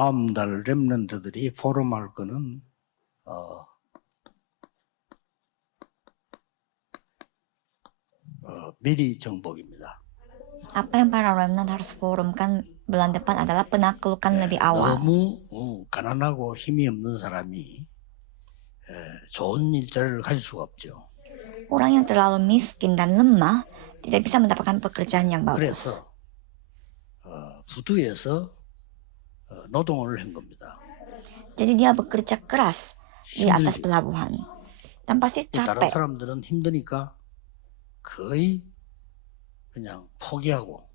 다음 달 랩런트들이 포럼할 거는 미리 정복입니다. Apa yang para remnant harus forumkan bulan depan adalah penaklukan lebih awal. 너무 가난하고 힘이 없는 사람이 좋은 일자리를 가질 수가 없죠. Orang yang terlalu miskin dan lemah tidak bisa mendapatkan pekerjaan yang bagus. 그래서 부두에서 노동을 한 겁니다. Jadi dia bekerja keras di atas pelabuhan dan pasti 다른 capek. 사람들은 힘드니까 거의 그냥 포기하고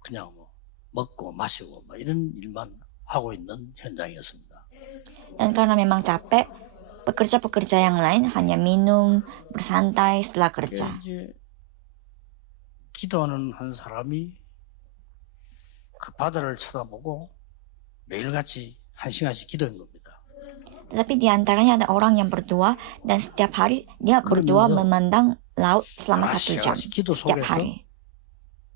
그냥 먹고 마시고 이런 일만 하고 있는 현장이었습니다. Dan karena memang capek, pekerja-pekerja yang lain hanya minum, bersantai setelah kerja. 이제 기도하는 한 사람이 그 바다를 쳐다보고 매일같이 1시간씩 기도한 겁니다. Tetapi di antaranya ada orang yang berdoa dan setiap hari dia berdoa memandang laut selama 1 jam 기도 setiap 속에서 hari.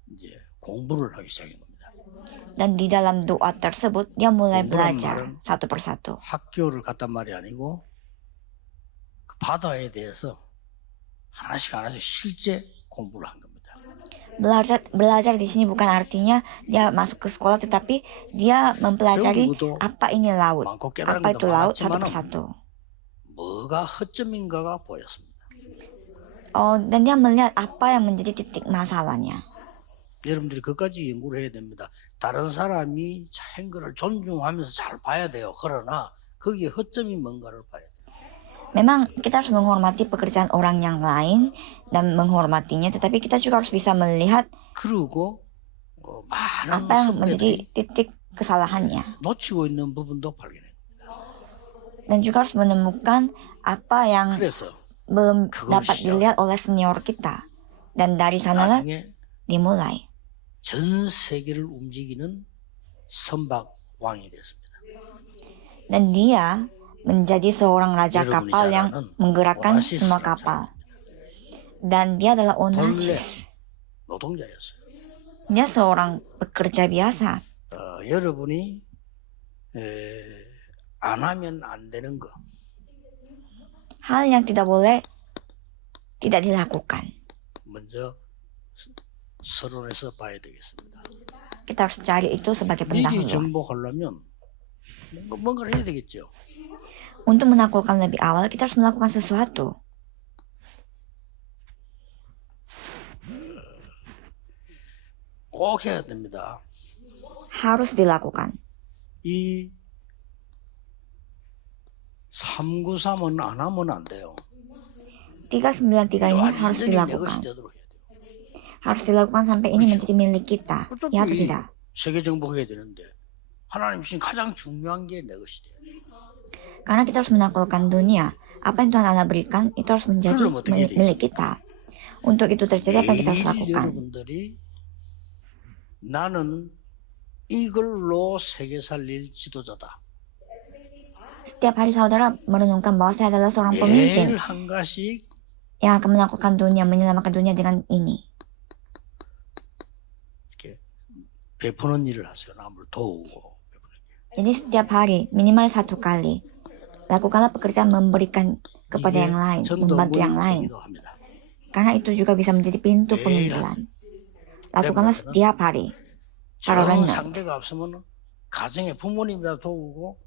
이제 공부를 하기 시작한 겁니다. Dan di dalam doa tersebut dia mulai 공부란 belajar 말은 satu persatu. 학교를 갔단 말이 아니고 그 바다에 대해서 하나씩 실제 공부를 한 겁니다. Belajar di sini bukan artinya dia masuk ke sekolah, tetapi dia mempelajari apa ini laut, apa itu laut satu persatu. 뭐가 허점인가가 보였습니다. Dan dia melihat apa yang menjadi titik masalahnya. 여러분들이 그까지 연구를 해야 됩니다. 다른 사람이 한 거를 존중하면서 잘 봐야 돼요. 그러나 거기에 허점이 뭔가를 봐야 돼요. Memang kita harus menghormati pekerjaan orang yang lain dan menghormatinya, tetapi kita juga harus bisa melihat 그리고 많은 apa yang menjadi 선배들이 titik kesalahannya. 놓치고 있는 부분도 발견해요. Dan juga harus menemukan apa yang 그래서 belum dapat dilihat oleh senior kita. Dan dari sanalah 나중에 dimulai. 전 세계를 움직이는 선박 왕이 됐습니다. Dan dia menjadi seorang raja kapal yang menggerakkan semua kapal. Dan dia adalah Onassis. 노동자였어요. Dia seorang pekerja biasa. 여러분이 안 하면 안 되는 거. Hal yang tidak boleh tidak dilakukan. 먼저 서론에서 봐야 되겠습니다. Kita harus cari itu sebagai 미리 pendahuluan. 정복하려면 뭔가를 해야 되겠죠. Untuk menaklukkan lebih awal, kita harus melakukan sesuatu. 꼭 해야 됩니다. Harus dilakukan. 이 393은 안 하면 안 돼요. 393 ini harus 완전히 내 것이 dilakukan. 되도록 해야 돼요. Harus dilakukan sampai ini menjadi milik kita. Ya atau tidak? 세계 정복해야 되는데 하나님 주신 가장 중요한 게 내 것이 돼요. Karena kita harus menaklukkan dunia. Apa yang Tuhan Allah berikan itu harus menjadi milik kita. Untuk itu terjadi apa yang kita harus lakukan. 여러분들이 나는 이걸로 세계 살릴 지도자다. Setiap hari saudara merenungkan bahwa saya adalah seorang 매일 pemimpin 한 가지 yang akan menaklukkan dunia, menyelamatkan dunia dengan ini. 이렇게 베푸는 일을 하세요. 남을 도우고 베푸는 일. Jadi setiap hari minimal 1 kali lakukanlah pekerjaan memberikan kepada yang lain, membantu yang lain. 합니다. Karena itu juga bisa menjadi pintu penginjilan. Lakukanlah setiap hari. Para 정 remnant. 상대가 없으면 가정에 부모님이라 도우고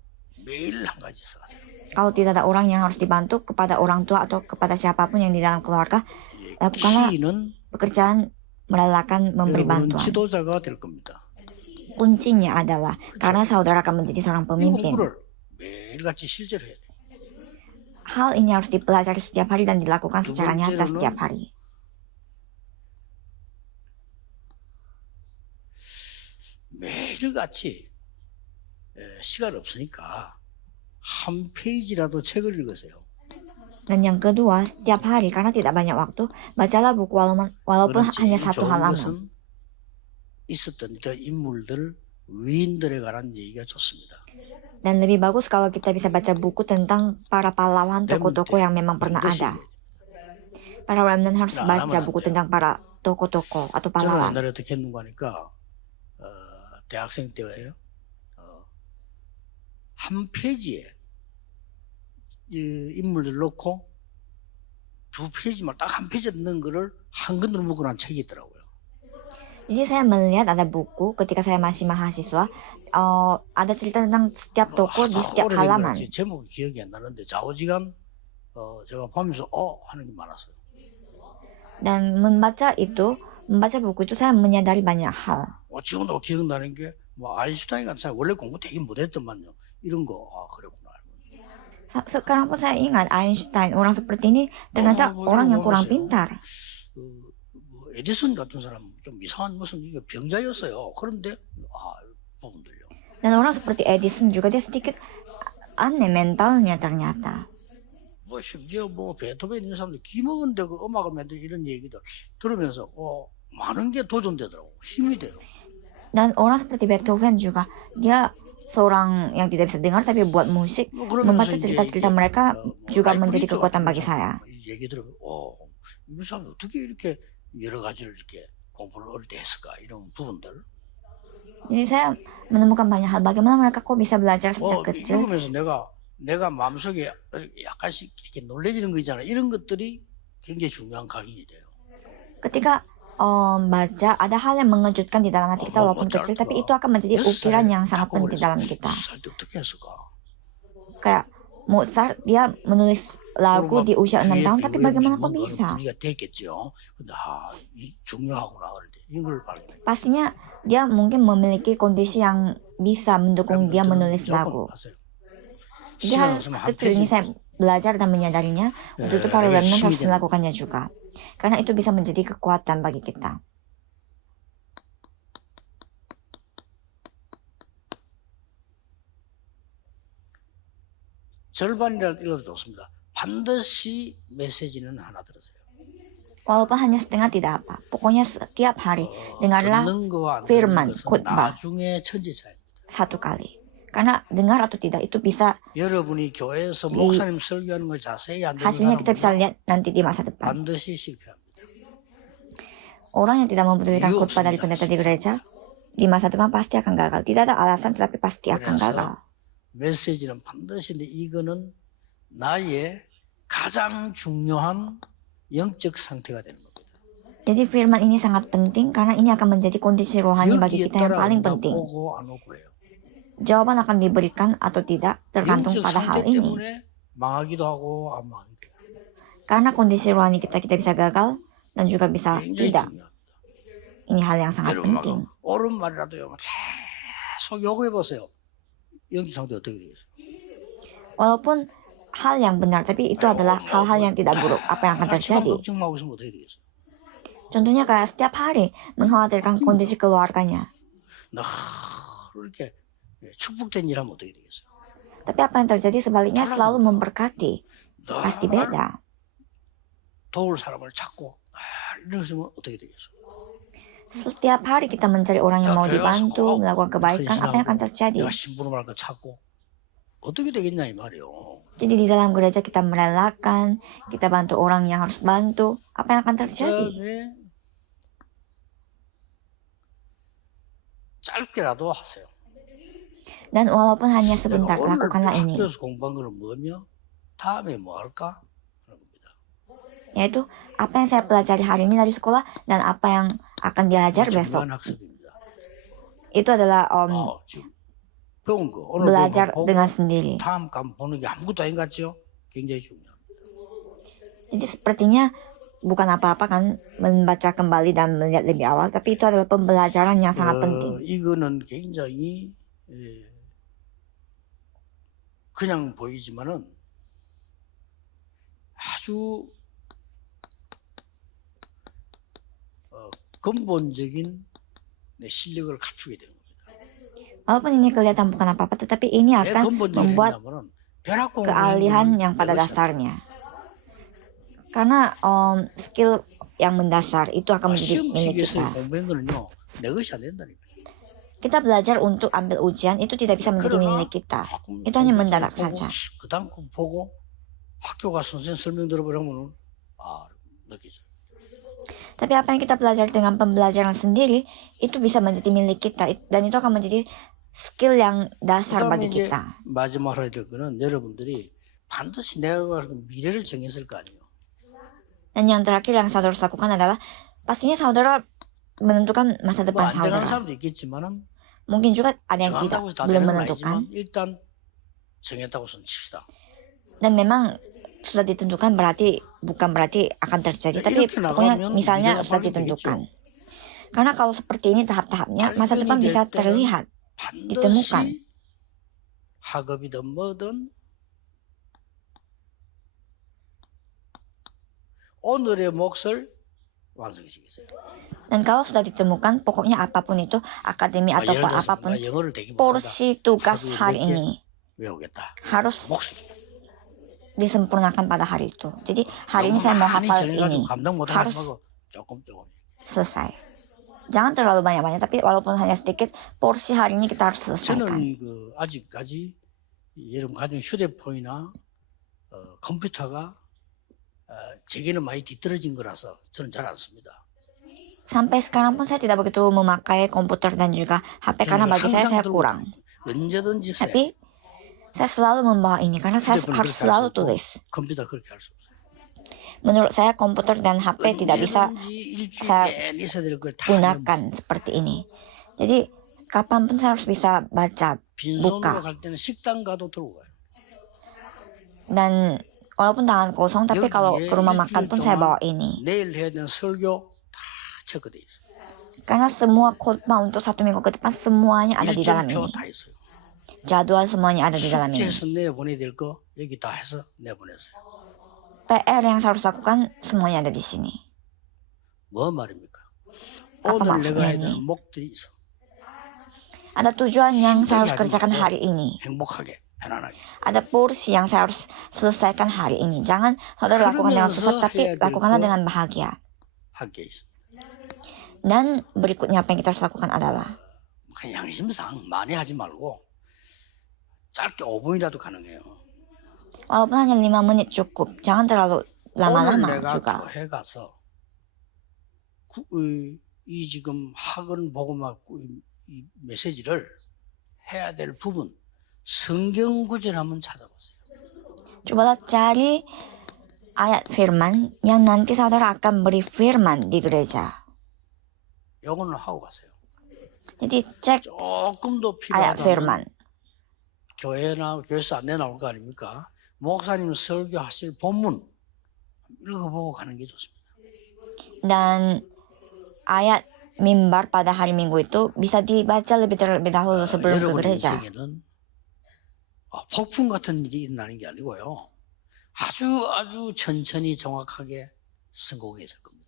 매일 한 가지 써가세요. Kalau tidak ada orang yang harus dibantu, kepada orang tua atau kepada siapapun yang di dalam keluarga, lakukanlah 키는 pekerjaan merelakan memberi 여러분은 bantuan. 지도자가 될 겁니다. Kuncinya adalah karena saudara akan menjadi seorang 이 pemimpin. 공부를 매일같이 실제로 해야 돼요. Hal ini harus dipelajari setiap hari dan dilakukan secara nyata 번째로는 setiap hari. 매일같이 시간 없으니까 한 페이지라도 책을 읽으세요. Dan yang kedua, setiap hari karena tidak banyak waktu, bacalah buku walaupun 그렇지, hanya 이 1 좋은 halaman. 것은 있었던 그 인물들, 위인들에 관한 얘기가 좋습니다. Dan lebih bagus kalau kita bisa baca buku tentang para pahlawan tokoh-tokoh yang memang pernah ada. Para remnant harus baca buku tentang para tokoh-tokoh atau 저는 pahlawan. 옛날에 어떻게 했는가 하니까 대학생 때예요. 한 페이지에 이 인물들 넣고 두 페이지만 딱 한 페이지에 넣는 거를 한권으로 묶어놓은 책이 있더라고요. Jadi saya melihat ada buku ketika saya masih mahasiswa, ada cerita tentang setiap toko di setiap 오래된 halaman. 거라 제목이 기억이 안 나는데 좌우지간 제가 보면서 하는 게 많았어요. Dan membaca buku itu saya menyadari banyak hal. 지금도 기억나는 게 뭐 아인슈타인 같은 사람 원래 공부 되게 못했더만요. 이런 거 그랬구나. Sekarang pun saya ingat Einstein, orang seperti ini ternyata orang yang kurang pintar. 뭐 에디슨 같은 사람 좀 이상한 무슨 이게 병자였어요. 그런데 부분들요. Dan orang seperti Edison juga dia sedikit aneh mentalnya ternyata. 뭐 심지어 뭐 베토벤 이런 사람들 기먹은데 그 음악을 만들 이런 얘기도 들으면서 많은 게 도전되더라고. 힘이 돼요. Dan orang seperti Beethoven juga dia seorang yang tidak bisa dengar tapi buat musik, membaca cerita-cerita mereka juga menjadi kekuatan bagi saya. 얘기 들으면 이 사람 어떻게 이렇게 여러 가지를 이렇게 공부를 어릴 때 했을까 이런 부분들. Jadi saya menemukan banyak hal bagaimana mereka kok bisa belajar sejak kecil. 읽으면서 내가 마음속에 약간씩 이렇게 놀래지는 거 있잖아. 이런 것들이 굉장히 중요한 각인이 돼요. Ketika baca ada hal yang mengejutkan di dalam hati kita walaupun kecil, tapi itu akan menjadi ukiran yang sangat penting dalam kita. Kayak Mozart, dia menulis lagu di usia 6 tahun, tapi bagaimana kok bisa? Pastinya dia mungkin memiliki kondisi yang bisa mendukung dia menulis lagu. Jadi hal kecil ini saya belajar dan menyadarinya. Untuk itu para remnant harus melakukannya juga. Karena itu bisa menjadi kekuatan bagi kita. 절반이라도 읽어도 좋습니다. 반드시 메시지는 하나 들으세요. Walaupun hanya setengah tidak apa. Pokoknya setiap hari dengarlah firman, khutbah 나중에 천지차입니다. satu kali. Karena dengar atau tidak itu bisa 여러분이 교회에서 목사님 설교하는 걸 자세히 안 듣는 hasilnya kita bisa lihat nanti di masa depan. 반드시 실패합니다. Orang yang tidak mempedulikan khutbah dari pendeta di gereja di masa depan pasti akan gagal. Tidak ada alasan tetapi pasti akan gagal. 메시지는 반드시 이거는 나의 가장 중요한 영적 상태가 되는 겁니다. Jadi firman ini sangat penting karena ini akan menjadi kondisi rohani bagi kita yang paling penting. Jawaban akan diberikan atau tidak tergantung pada hal ini. Karena kondisi rohani kita bisa gagal dan juga bisa tidak. Ini hal yang sangat penting. Walaupun hal yang benar, tapi itu adalah hal-hal yang tidak buruk. Apa yang akan terjadi? Contohnya kayak setiap hari mengkhawatirkan kondisi keluarganya. Tapi apa yang terjadi sebaliknya selalu memberkati. Pasti beda. Setiap hari kita mencari orang yang mau dibantu, melakukan kebaikan, apa yang akan terjadi? Jadi di dalam gereja kita merelakan, kita bantu orang yang harus bantu, apa yang akan terjadi? Dan walaupun hanya sebentar, lakukanlah ini. Yaitu apa yang saya pelajari hari ini dari sekolah dan apa yang akan diajar besok. Itu adalah belajar dengan sendiri. Jadi sepertinya bukan apa-apa kan membaca kembali dan melihat lebih awal, tapi itu adalah pembelajaran yang sangat penting. 이거는 굉장히 그냥 보이지만은 아주 근본적인 실력을 갖추게 되는 겁니다. Walaupun ini kelihatan bukan apa-apa, tetapi ini akan membuat keahlian yang pada dasarnya. Karena skill yang mendasar itu akan menjadi milik kita. Kita belajar untuk ambil ujian itu tidak bisa menjadi milik kita. Itu hanya mendadak saja. Tapi apa yang kita pelajari dengan pembelajaran sendiri itu bisa menjadi milik kita dan itu akan menjadi skill yang dasar 그다음에 bagi 이제 kita. 마지막으로 해야 될 거는 여러분들이 반드시 내가 미래를 정했을 거 아니에요. Dan yang terakhir yang saudara harus lakukan adalah pastinya saudara menentukan masa 뭐 depan 안 정한 saudara. 사람도 있겠지만은 Mungkin juga ada yang tidak, 정한다고 해서 다 belum 되는 건 menentukan. 아니지만 일단 정했다고 손 칩시다. Dan memang sudah ditentukan berarti bukan berarti akan terjadi. Tapi 이렇게 pokoknya 나가면 misalnya 미래가 sudah 빨리 ditentukan. 되겠죠. Karena kalau seperti ini tahap-tahapnya, masa 발견이 depan 될 bisa 때는 terlihat, ditemukan. 반드시 학업이든 뭐든 오늘의 몫을 완성시키세요. Dan kalau sudah ditemukan, pokoknya apapun itu, akademi 예를 ataupun 들어서 apapun, 나 영어를 되게 못한다. porsi tugas 하루에 hari 몇 개 ini 외우겠다. harus 몫을. disempurnakan pada hari itu. Jadi hari ini saya mau 많이 hafal 정해가지고 ini, 감당 못하지 harus 말고 조금 selesai. Jangan terlalu banyak-banyak, tapi walaupun hanya sedikit, porsi hari ini kita harus selesaikan. 저는 그 아직까지 여러분 가정 휴대폰이나 컴퓨터가 제게는 많이 뒤떨어진 거라서 저는 잘 안 씁니다. Sampai sekarang pun saya tidak begitu memakai komputer dan juga HP karena bagi saya kurang. 언제든지 써요. Tapi saya selalu membawa ini karena saya 휴대폰은 harus 그렇게 할 selalu 수 없고, tulis. 컴퓨터 그렇게 할 수 없어요. Menurut saya komputer dan HP tidak bisa 언제든지 일주일 saya 내내 있어야 될 걸 다 gunakan seperti ini. Jadi kapanpun saya harus bisa baca, 빈손으로 buka. 갈 때는 식당 가도 들고 가요. Dan walaupun tangan kosong, tapi kalau ke rumah makan pun saya bawa ini. 내일 해야 되는 설교 다 체크돼 있어요. Karena semua khutbah untuk 1 minggu ke depan semuanya ada di dalam 일정표 ini. 다 있어요. Jadwal semuanya ada di dalam ini. 숙제해서 내보내야 될 거 여기 다 해서 내보냈어요. PR yang saya harus lakukan semuanya ada di sini. 뭐 말입니까? Apa 오늘 내가 maksudnya 해야 되는 ini? 목들이 있어. Ada tujuan yang saya harus 하지 kerjakan 말고 hari ini. 행복하게 편안하게. Ada porsi yang saya harus selesaikan hari ini. Jangan saudara lakukan dengan susah, tapi lakukanlah dengan bahagia. 하게 있습니다. Dan berikutnya apa yang kita harus lakukan adalah 그냥 양심상 많이 하지 말고 짧게 5분이라도 가능해요. walaupun hanya 5 menit cukup, jangan terlalu 오늘 lama-lama 내가 juga. 교회 가서 이 지금 학원 복음학 이 메시지를 해야 될 부분 성경 구절 한번 찾아보세요. Cobalah cari ayat firman yang nanti saudara akan beri firman di gereja. 요거는 하고 가세요. Jadi cek 조금 더 ayat 필요하다면 firman. 교회에서 안내 나올 거 아닙니까? 목사님 설교하실 본문 읽어보고 가는 게 좋습니다. Dan ayat mimbar pada hari Minggu itu bisa dibaca terlebih dahulu sebelum ke 여러분 gereja. 인생에는 폭풍 같은 일이 일어나는 게 아니고요. 아주 천천히 정확하게 성공해 있을 겁니다.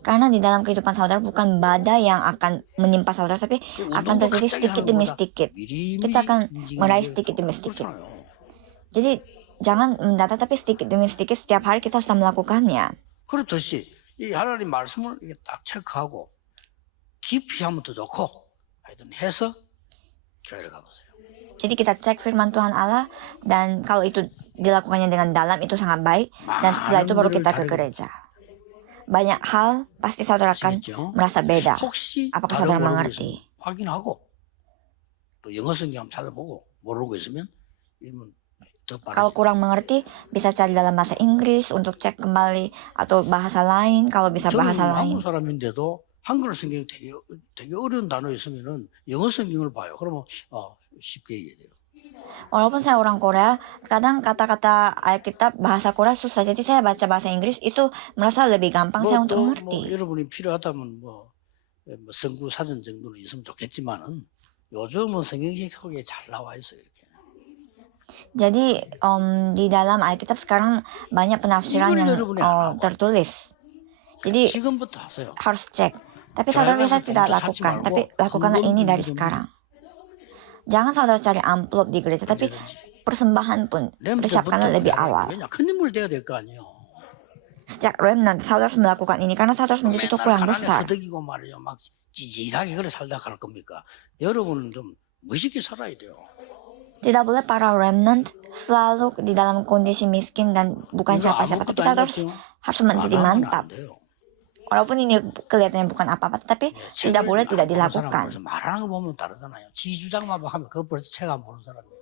Karena di dalam kehidupan saudara bukan badai yang akan menimpa saudara, tapi akan terjadi sedikit demi sedikit. Kita akan meraih sedikit demi sedikit. Jadi jangan mendatar, tapi sedikit demi sedikit setiap hari kita sudah melakukannya. 그렇듯이 이 하나님 말씀을 이렇게 딱 체크하고 깊이 하면 더 좋고 하여튼 해서 교회를 가보세요. Jadi kita cek firman Tuhan Allah, dan kalau itu dilakukannya dengan dalam itu sangat baik, dan setelah itu baru kita ke gereja. Banyak hal pasti saudara akan merasa beda. 혹시 Apakah 다른 saudara 모르고 mengerti? 있으면 확인하고 또 영어 성경 한번 찾아보고 모르고 있으면 이면 더 Kalau 빠르죠. kurang mengerti, bisa cari dalam bahasa Inggris untuk cek kembali, atau bahasa lain kalau bisa 저는 bahasa lain. 한국 사람인데도 한글 성경이 되게 어려운 단어 있으면은 영어 성경을 봐요. 그러면 쉽게 이해돼요. Walaupun saya orang Korea, kadang kata-kata ayat kitab bahasa Korea susah. Jadi saya baca bahasa Inggris itu merasa lebih gampang saya untuk mengerti. 여러분이 필요하다면 뭐 성구 사전 정도는 있으면 좋겠지만은 요즘은 성경식 속에 잘 나와 있어요. 이렇게. Jadi di dalam Alkitab sekarang banyak penafsiran yang tertulis. Jadi 지금부터 하세요. harus cek. Tapi saudara bisa tidak lakukan. Tapi lakukanlah ini dari sekarang. Jangan saudara cari amplop di gereja, tapi persembahan pun persiapkanlah lebih awal. 큰 인물 돼야 될 거 아니에요. Sejak remnant, saudara harus melakukan ini karena saudara harus menjadi tokoh yang besar. 허덕이고 말이죠. 막 찌질하게 그래 살다 갈 겁니까? 여러분은 좀 멋있게 살아야 돼요. Tidak boleh para remnant selalu di dalam kondisi miskin dan bukan siapa-siapa, tapi saudara harus menjadi mantap. Walaupun ini kelihatannya bukan apa-apa, tapi tidak boleh tidak dilakukan. 말하는 거 보면 다르잖아요. 지 주장만 하면 그거 벌써 책 안 보는 사람이에요.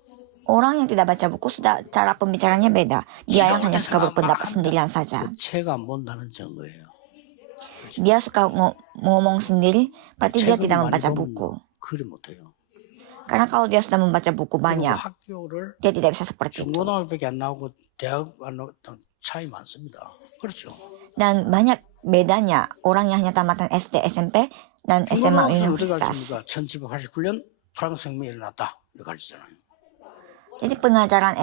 Orang yang tidak baca buku sudah cara pembicaranya beda. Dia yang hanya suka berpendapat sendirian saja. 책안 본다는 증거예요. Dia suka ngomong sendiri, berarti dia tidak membaca buku. 그리 못해요. Karena kalau dia sudah membaca buku banyak, 학교를 dia tidak bisa seperti itu. 중고등학교밖에 안 나오고 대학 안 나오고 차이 많습니다. 그렇죠. Dan banyak bedanya orang yang hanya tamatan SD, SMP, dan SMA universitas. 1789년 프랑스 혁명이 일어났다. 이렇게 가르치잖아요. Jadi pengajaran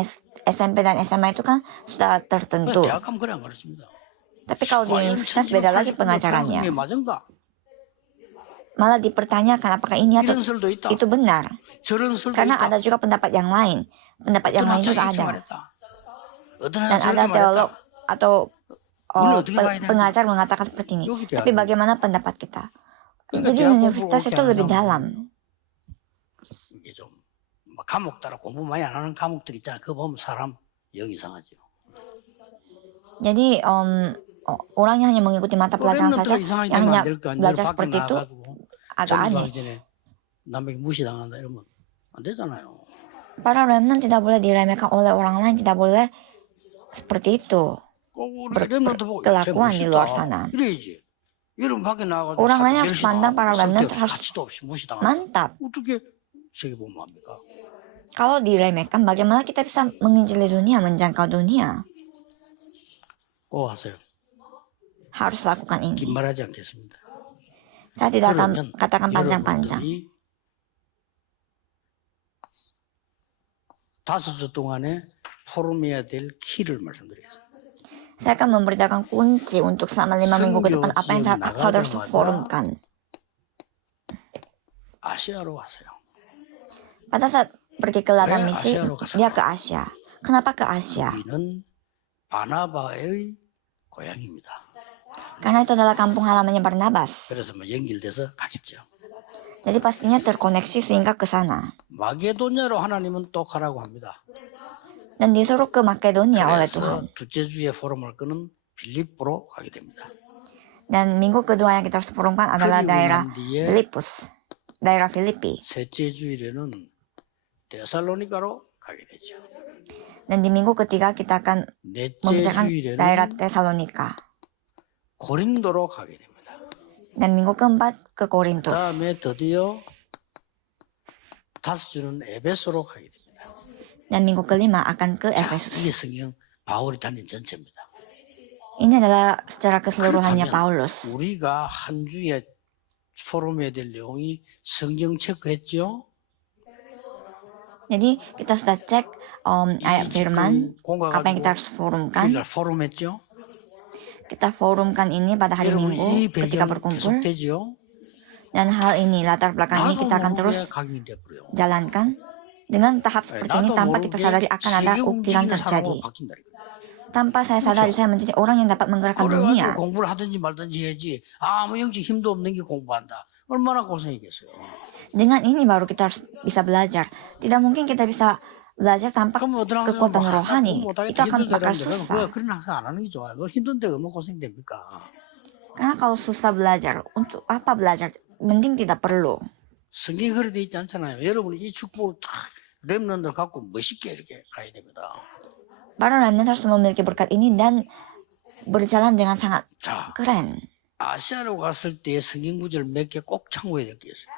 SMP dan SMA itu kan sudah tertentu. 대학 가면 그래 안 가르칩니다. Tapi kalau di universitas beda lagi pengajarannya. 맞은가? Malah dipertanyakan apakah ini atau 이런 설도 있다. itu benar. 저런 설도 Karena 있다. ada juga pendapat yang lain. Pendapat yang lain juga ada. Dan ada teolog atau pengajar mengatakan seperti ini. Tapi bagaimana pendapat kita? Jadi universitas itu lebih dalam. 이게 좀 과목 따라 공부 많이 안 하는 과목들 있잖아. 그거 보면 사람 영 이상하죠. Jadi orang yang hanya mengikuti mata pelajaran saja, yang hanya belajar seperti itu, agak aneh. 남에게 무시당한다 이러면 안 되잖아요. Para remnant tidak boleh diremehkan oleh orang lain, tidak boleh seperti itu. Berkelakuan di luar sana. Orang lain harus pandang para remnant harus mantap. Kalau diremehkan, bagaimana kita bisa menginjili dunia, menjangkau dunia? Harus lakukan ini. Saya tidak akan katakan panjang-panjang. 5주 동안에 포럼해야 될 키를 말씀드리겠습니다. Saya akan memberitakan kunci untuk selama 5 minggu ke depan apa yang saudara harus forumkan. 아시아로 왔어요. Pada saat pergi ke ladang misi, dia ke Asia. Kenapa ke Asia? 여기는 바나바의 고향입니다. Karena itu adalah kampung halamannya Barnabas. 그래서 연결돼서 가겠죠. Jadi pastinya terkoneksi sehingga ke sana. 마게도냐로 하나님은 또 가라고 합니다. Dan disuruh ke Makedonia oleh 그래서 Tuhan. 둘째 주에 포럼을 끄는 빌립보로 가게 됩니다. Dan minggu kedua yang kita harus forumkan adalah daerah Filipus, daerah Filipi. 셋째 주일에는 데살로니가로 가게 되죠. Dan di minggu ketiga kita akan 넷째 membicarakan daerah 주일에는 Tesalonika. 고린도로 가게 됩니다. Dan minggu keempat ke Korintus. 그다음에 드디어 5주는 에베소로 가게 됩니다. Dan minggu kelima akan ke 자, Efesus. 이게 성경 바울이 다닌 전체입니다. Ini adalah secara keseluruhannya 그렇다면 Paulus. 우리가 한 주에 포럼해야 될 내용이 성경 체크했죠? Jadi kita sudah cek ayat firman, apa yang kita harus forumkan. 주일날 포럼했죠? Kita forumkan ini pada hari 여러분 Minggu 이 ketika 배경 berkumpul. 계속되죠? Dan hal ini, latar belakang ini kita akan terus 각인이 돼버려요. jalankan. Dengan tahap seperti ini tanpa kita sadari akan ada ukiran terjadi. Tanpa saya sadari saya menjadi orang yang dapat menggerakkan dunia. 공부를 하든지 말든지 해야지. 아무 영적 힘도 없는 게 공부한다. 얼마나 고생이겠어요. Dengan ini baru kita harus bisa belajar. Tidak mungkin kita bisa belajar tanpa kekuatan rohani. Itu akan bakal susah. 그런 항상 안 하는 게 좋아요. 그걸 힘든데 얼마나 고생됩니까? Karena kalau susah belajar, untuk apa belajar? Mending tidak perlu. 성경이 그렇게 돼 있지 않잖아요. 여러분이 이 축복을 다 렘넌들 갖고 멋있게 이렇게 가야 됩니다. Para remnant harus memiliki berkat ini dan berjalan dengan sangat 자, keren. 아시아로 갔을 때 성경 구절 몇 개 꼭 참고해야 될 게 있어요.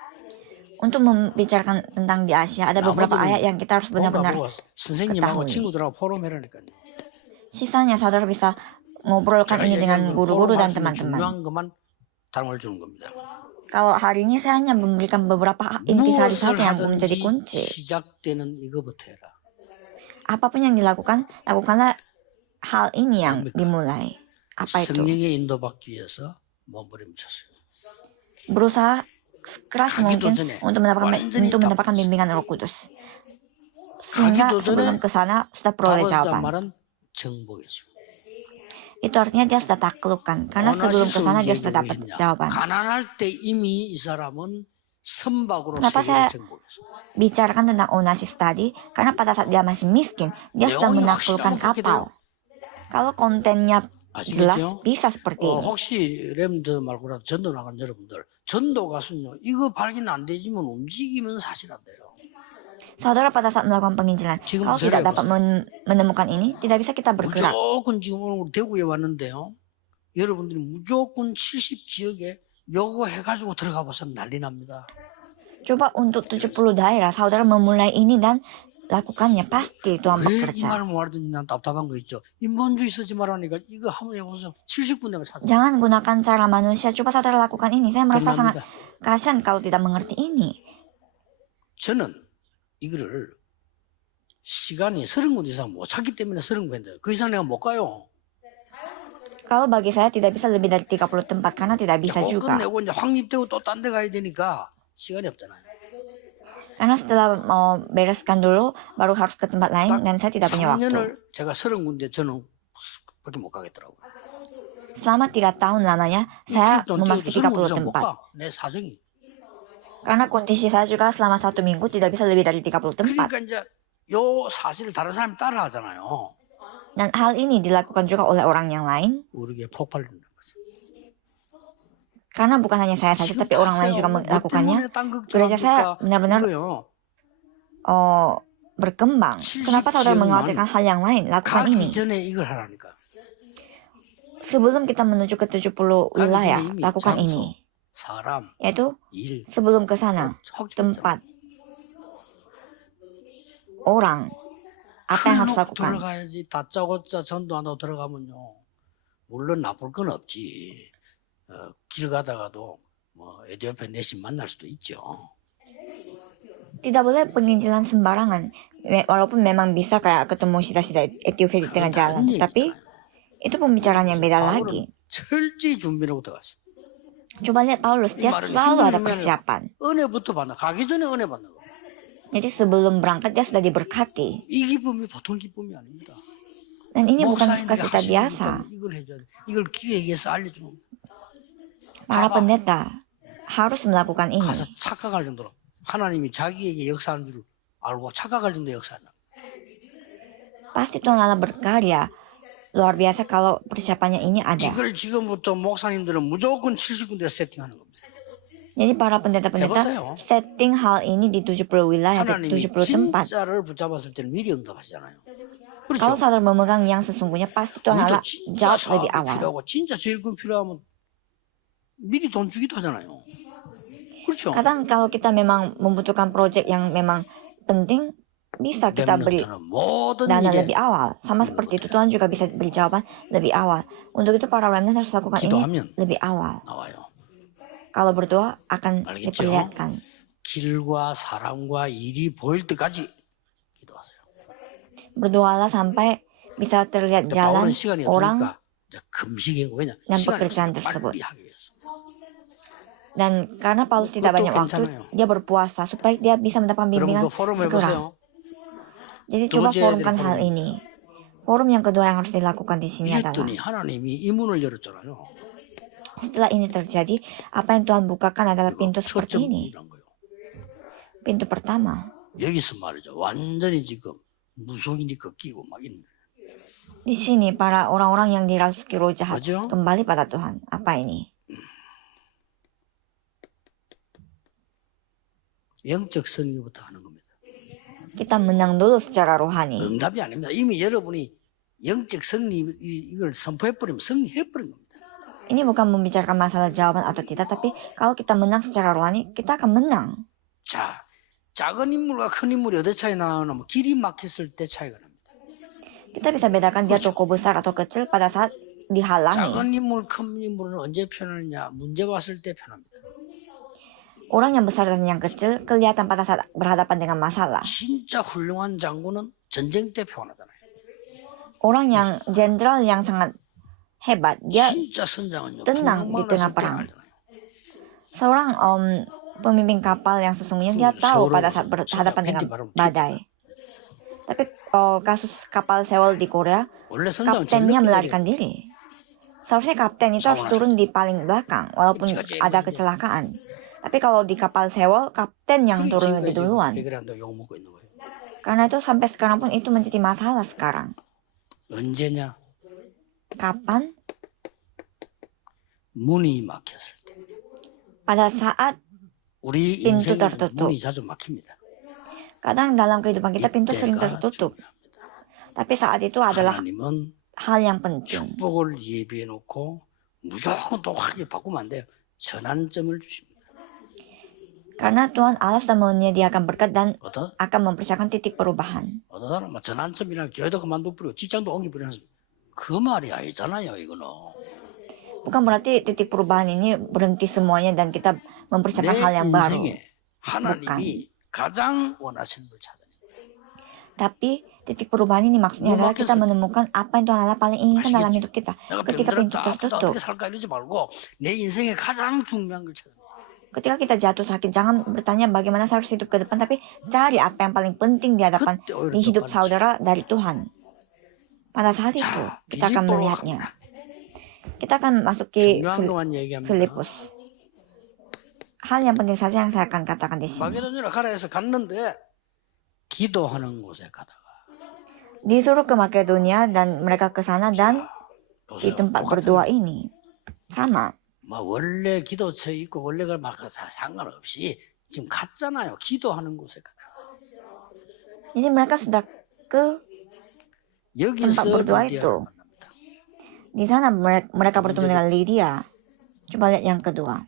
Untuk membicarakan tentang di Asia, ada beberapa ayat yang kita harus benar-benar 선생님하고 ketahui. 친구들하고 포럼해라니까요. Sisanya saudara bisa ngobrolkan ini dengan guru-guru dan teman-teman. 중요한 것만 당을 주는 겁니다. Kalau hari ini saya hanya memberikan beberapa intisari saja yang menjadi kunci. 시작되는 이거부터 해라. Apapun yang dilakukan, lakukanlah hal ini yang dimulai. Apa itu? 성령의 인도받기 위해서 몸부림쳤어요. Berusaha keras mungkin untuk mendapatkan bimbingan Roh Kudus. Sehingga sebelum ke sana sudah peroleh jawaban. 말은 정복이죠. Itu artinya dia sudah taklukkan. Karena sebelum ke sana dia sudah dapat jawaban. 가난할 때 이미 이 사람은 선박으로 Kenapa saya 세계를 정복했어요. bicarakan tentang Onassis tadi? Karena pada saat dia masih miskin, dia sudah menaklukkan kapal. Kalau kontennya jelas 아시겠죠? bisa seperti ini. 혹시 램드 말고라도 전도 나간 여러분들, 전도 가수는요, 이거 발견 안 되지만 움직이면 사실 안 돼요. Saudara pada saat melakukan penginjilan, 지금 kalau tidak dapat menemukan ini, tidak bisa kita bergerak. 무조건 지금 오늘 대구에 왔는데요. 여러분들이 무조건 70지역에 요거 해가지고 들어가 봐서 난리 납니다. Coba untuk 70 daerah, saudara memulai ini dan lakukannya. Pasti Tuhan 왜 이 bekerja. 말을 뭐 하든지 난 답답한 거 있죠. 인본주의 쓰지 말라니까 이거 한번 해보세요. 70군데만 찾아. Jangan gunakan cara manusia. Coba saudara lakukan ini. Saya merasa sangat 끝납니다. kasihan kalau tidak mengerti ini. 저는 이거를 시간이 30군데 이상 못 찾기 때문에 30군데 그 이상 내가 못 가요. Kalau bagi saya tidak bisa lebih dari 30 tempat karena tidak bisa 조금 juga. 내고 이제 확립되고 또 딴 데 가야 되니까 시간이 없잖아요. Karena setelah mau bereskan dulu, baru harus ke tempat lain dan saya tidak punya waktu. 3년을 제가 30군데 저는 밖에 못 가겠더라고요. Selama 3 tahun lamanya, saya 일주일 동안 memasuki 뛰어도 30 30군데 못 tempat. 가. 내 사정이. Karena kondisi saya juga selama 1 minggu tidak bisa lebih dari 30 tempat. 그러니까 이제 요 사실을 다른 사람이 따라 하잖아요. Dan hal ini dilakukan juga oleh orang yang lain. 우리에게 폭발된다는 거죠. Karena bukan hanya saya saja, tapi orang lain juga melakukannya. Gereja saya benar-benar berkembang. Kenapa saudara mengkhawatirkan hal yang lain? Lakukan 가기 ini. 전에 이걸 하라니까. Sebelum kita menuju ke 70 wilayah, lakukan ini. 사람, Yaitu 일, sebelum ke sana, tempat, orang, apa yang harus lakukan. 들어가야지. 다짜고짜 전도한다고 들어가면요. 물론 나쁠 건 없지. 길 가다가도 뭐 에티오피아 내신 만날 수도 있죠. Tidak boleh penginjilan sembarangan. Walaupun memang bisa kayak ketemu sida-sida Ethiopia di tengah jalan. Tapi itu pembicaraan yang beda lagi. 철저히 준비하고 들어갔어. Coba lihat Paulus, dia selalu ada persiapan. 은혜부터 받나. 가기 전에 은혜 받는 거. Jadi sebelum berangkat dia sudah diberkati. 이 기쁨이 보통 기쁨이 아닙니다. Dan ini bukan 목사님들이 sukacita 하시는 biasa. 것도 이걸 해줘야 돼. 이걸 기획해서 알려주는 거. Para pendeta harus melakukan ini. 가서 착각할 정도로 하나님이 자기에게 역사하는 줄 알고 착각할 정도 역사한다. Pasti Tuhan Allah berkarya luar biasa kalau persiapannya ini ada. 이걸 지금부터 목사님들은 무조건 70군데 세팅하는 겁니다. Jadi para pendeta-pendeta 해보세요. setting hal ini di 70 wilayah, di 하나님이 70 tempat. 진짜를 붙잡았을 때는 미리 응답하시잖아요. Kalau 그렇죠? saudara memegang yang sesungguhnya, pasti Tuhan 우리도 Allah 진짜 jawab lebih 사업이 awal. 필요하고 진짜 제일금 필요하면 미리 돈 주기도 하잖아요. 그렇죠? Kadang kalau kita memang membutuhkan proyek yang memang penting, bisa kita beri 렘넌트는 모든 dana 일에 lebih awal. Sama seperti itu Tuhan juga bisa beri jawaban lebih awal. Untuk itu para remnant harus lakukan ini 기도하면 lebih awal. 나와요. Kalau berdoa akan 알겠죠? diperlihatkan. 길과 사람과 일이 보일 때까지 기도하세요. Berdoalah sampai bisa terlihat jalan, 바울은 시간이 orang, 없으니까 이제 금식이고 왜냐? dan 시간이 pekerjaan 없으니까 tersebut. 빨리 하기 위해서. Dan karena Paulus tidak 그것도 banyak waktu, 괜찮아요. dia berpuasa supaya dia bisa mendapatkan 그럼 bimbingan 그 포럼 segera. 해보세요. Jadi 두 coba 번째 forumkan dari hal forum. ini. Forum yang kedua yang harus dilakukan di sini adalah 이랬더니 하나님이 이 문을 열었잖아요. setelah ini terjadi, apa yang Tuhan bukakan adalah pintu 첫 seperti ini. 문이란 거예요. Pintu pertama. 여기서 말이죠. 완전히 지금 무속이니까 끼고 막 있는 거예요. Di sini para orang-orang yang dirasuki roh jahat Betul. kembali pada Tuhan. Apa ini? 영적 승리부터 하는 겁니다. Kita menang dulu secara rohani. 응답이 아닙니다. 이미 여러분이 영적 승리 이걸 선포해버리면 승리해버린 겁니다. Ini bukan membicarakan masalah jawaban atau tidak, tapi kalau kita menang secara rohani, kita akan menang. 자, 작은 인물과 큰 인물이 어디 차이 나냐면 길이 막혔을 때 차이가 납니다. Kita bisa bedakan dia tokoh besar atau kecil pada saat dihalangi. 작은 인물, 큰 인물은 언제 표현하느냐? 문제 왔을 때 표현합니다. Orang yang besar dan yang kecil kelihatan pada saat berhadapan dengan masalah. 진짜 훌륭한 장군은 전쟁 때 표현하잖아요. Orang yang jenderal yang sangat hebat, dia 진짜 선장은요. tenang di tengah 때 perang. 알잖아요. Seorang pemimpin kapal yang sesungguhnya dia tahu pada saat berhadapan dengan badai. Tapi kasus kapal Sewol di Korea, 원래 선장은 제일 kaptennya 늦게 melarikan diri. Seharusnya kapten itu harus turun di paling belakang, walaupun ada kecelakaan. Tapi kalau di kapal Sewol, kapten yang turun lebih duluan. 해결한다고 욕먹고 있는 거예요. Karena itu sampai sekarang pun itu menjadi masalah sekarang. 언제냐? Kapan? 문이 막혔을 때 Pada saat 우리 pintu 인생에 tertutup. 문이 자주 막힙니다. Kadang dalam kehidupan kita pintu sering 이때가 tertutup. 중요합니다. Tapi saat itu adalah 하나님은 hal yang penting. 축복을 예비해 놓고 무조건 또 확 바꾸면 안 돼요. 전환점을 주십니다. Karena Tuhan Allah sudah menyediakan berkat dan 어떤 akan mempersiapkan titik perubahan. 사람은 전환점이나 교회도 그만둬버리고 직장도 옮겨버리는 그 말이 아니잖아요. 이거는 Bukan berarti titik perubahan ini berhenti semuanya dan kita mempersiapkan 내 hal yang baru. 인생에 하나님이 가장 원하시는 걸 찾아내. Tapi titik perubahan ini maksudnya adalah kita menemukan apa yang Tuhan Allah paling inginkan dalam hidup kita. 내가 Ketika pintu 병들었다 아프다 tertutup, 어떻게 살까 이러지 말고 내 인생에 가장 중요한 걸 찾아내. ketika kita jatuh sakit, jangan bertanya bagaimana saya harus hidup ke depan, tapi cari apa yang paling penting di hadapan 그때 오히려 di 더 hidup 빠르지. saudara dari Tuhan. Pada saat itu 자, kita akan 빌립보로 melihatnya. 갑니다. Kita akan masuk ke 중요한 것만 얘기합니다. Filipus. Hal yang penting saja yang saya akan katakan di sini. 마게도니아 가라 해서 갔는데 기도하는 곳에 가다가 Disuruh ke Makedonia dan mereka ke sana dan di 보세요. tempat berdoa ini sama. 뭐 원래 기도처에 있고 원래가 막 상관없이 지금 갔잖아요. 기도하는 곳에 가다가 Jadi mereka sudah ke 여기서 tempat berdoa 루디아를 itu. 만납니다. Di sana mereka bertemu dengan Lydia. Coba lihat yang kedua.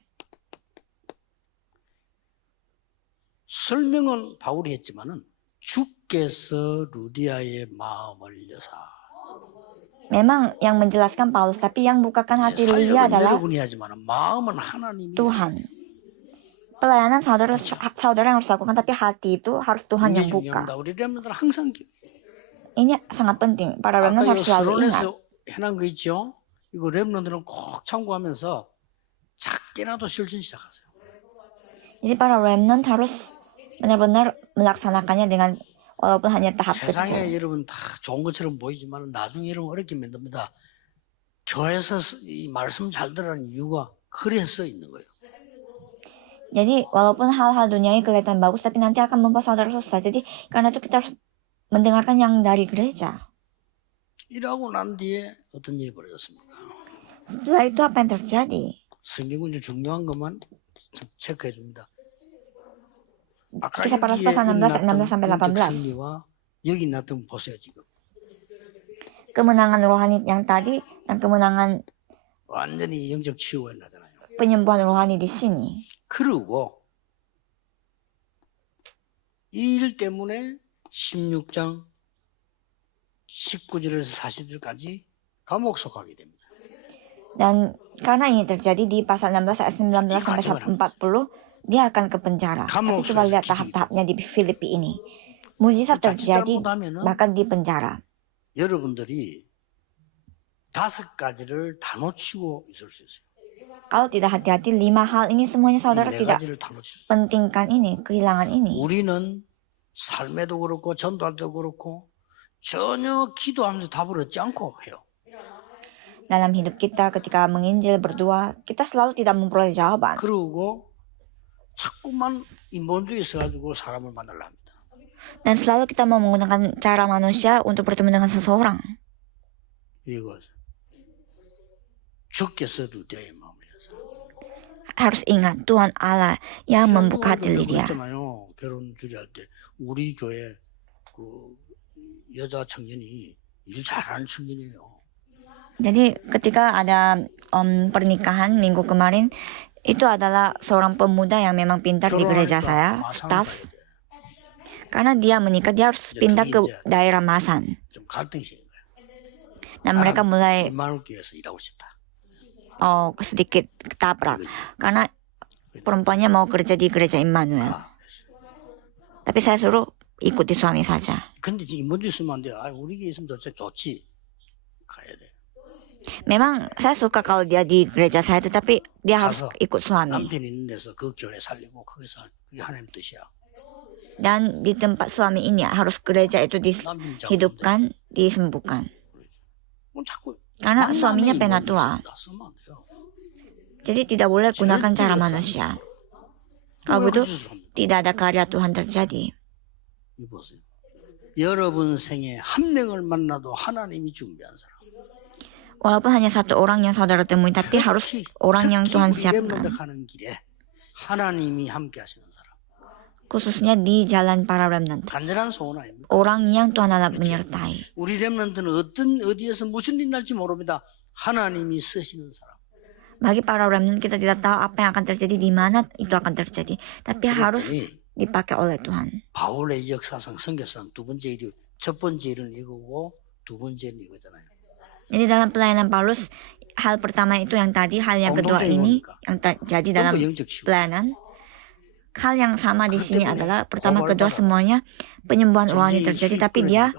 설명은 바울이 했지만은 주께서 루디아의 마음을 여사. Memang yang menjelaskan Paulus, tapi yang bukakan hati Lydia 사역은 adalah 여러분이 하지만 마음은 하나님이. Tuhan. Pelayanan saudara yang harus lakukan, tapi hati itu harus Tuhan yang 굉장히 buka. 중요합니다. 우리 렘넌트는 항상 Ini sangat penting. Para remnant 아까 이 harus selalu ingat. 서론에서 해놓은 거 있죠? 이거 렘넌트는 꼭 참고하면서 작게라도 실천 시작하세요. Jadi para remnant harus benar-benar melaksanakannya dengan walaupun hanya tahap 세상에 kecil. 여러분 다 좋은 것처럼 보이지만 나중에 여러분 어렵게 만듭니다. 교회에서 이 말씀 잘 들으라는 이유가 그래서 있는 거예요. Jadi walaupun hal-hal duniawi kelihatan bagus, tapi nanti akan membuat saudara susah. Jadi karena itu kita harus mendengarkan yang dari gereja. 일하고 난 뒤에 어떤 일이 벌어졌습니까? Setelah itu apa yang terjadi? 성경은 이제 중요한 것만 체크해 줍니다. 아까 Kisah para Rasul pasal 16 sampai 18. 승리와 여기 나왔던 보세요 지금 Kemenangan rohani yang tadi dan kemenangan 완전히 영적 치유가 나잖아요. penyembuhan rohani di sini. 그리고 이 일 때문에 16장 19절에서 40절까지 감옥 속하게 됩니다. Dan karena ini terjadi di pasal 16 ayat 19 sampai 40, dia akan ke penjara. Tapi coba lihat tahap-tahapnya di Filipi ini. Mujizat terjadi bahkan di penjara. 여러분들이 5가지를 다 놓치고 있을 수 있어요. Kalau tidak hati-hati, 5 hal ini semuanya saudara 이 tidak 4가지를 다 놓칠 수 있어요. pentingkan ini, kehilangan ini. 우리는 삶에도 그렇고 전도할 때도 그렇고 전혀 기도하면서 답을 얻지 않고 해요. Dalam hidup kita ketika menginjil berdua, kita selalu tidak memperoleh jawaban. 그러고 자꾸만 인본주의 있어가지고 사람을 만나려 합니다. Dan selalu kita mau menggunakan cara manusia untuk bertemu dengan seseorang. 이거 주께서 루디아의 마음을 여서 Harus ingat, Tuhan Allah yang membuka hati Lydia. 그랬잖아요. 결혼 주례할 때 우리 교회 그 여자 청년이 일 잘하는 청년이에요. Jadi ketika ada pernikahan minggu kemarin, itu adalah seorang pemuda yang memang pintar di gereja saya, staff. Karena dia menikah, dia harus pindah ke daerah Masan. 좀 갈등이 생긴 거예요. Dan mereka mulai 임마누엘교회에서 일하고 싶다. sedikit ketabrak. Karena perempuannya mau kerja di gereja Immanuel. Tapi saya suruh ikuti suami saja. 근데 지금 인본주의 있으면 안 돼요. 우리 교회 있으면 좋지. 가야 돼. Memang saya suka kalau dia di gereja saya, tetapi dia harus ikut suami. 남편이 있는 데서 그 교회 살리고 거기서 그게 하나님 뜻이야. Dan di tempat suami ini harus gereja itu dihidupkan, disembuhkan. 자꾸 Karena suaminya penatua. 쓰면 안 돼요. Jadi tidak boleh gunakan cara manusia. Kalau begitu tidak ada karya Tuhan terjadi. 이 보세요. 여러분 생에 한 명을 만나도 하나님이 준비한 사람. Walaupun hanya satu orang yang saudara temui, tapi harus orang yang Tuhan siapkan. 가는 길에 하나님이 함께 하시는 사람. Khususnya di jalan para remnant. 간절한 소원 아닙니까? Orang yang Tuhan Allah menyertai. 우리 렘넌트는 어디에서 무슨 일 날지 모릅니다. 하나님이 쓰시는 사람. Bagi para remnant kita tidak tahu apa yang akan terjadi, di mana itu akan terjadi. Tapi harus dipakai oleh Tuhan. 바울의 역사상 선교사상 첫 번째 일은 이거고 두 번째 일은 이거잖아요. Jadi dalam pelayanan Paulus, hal pertama itu yang tadi, hal yang kedua ini yang terjadi dalam pelayanan. Hal yang sama di sini adalah pertama kedua semuanya penyembuhan rohani terjadi, tapi dia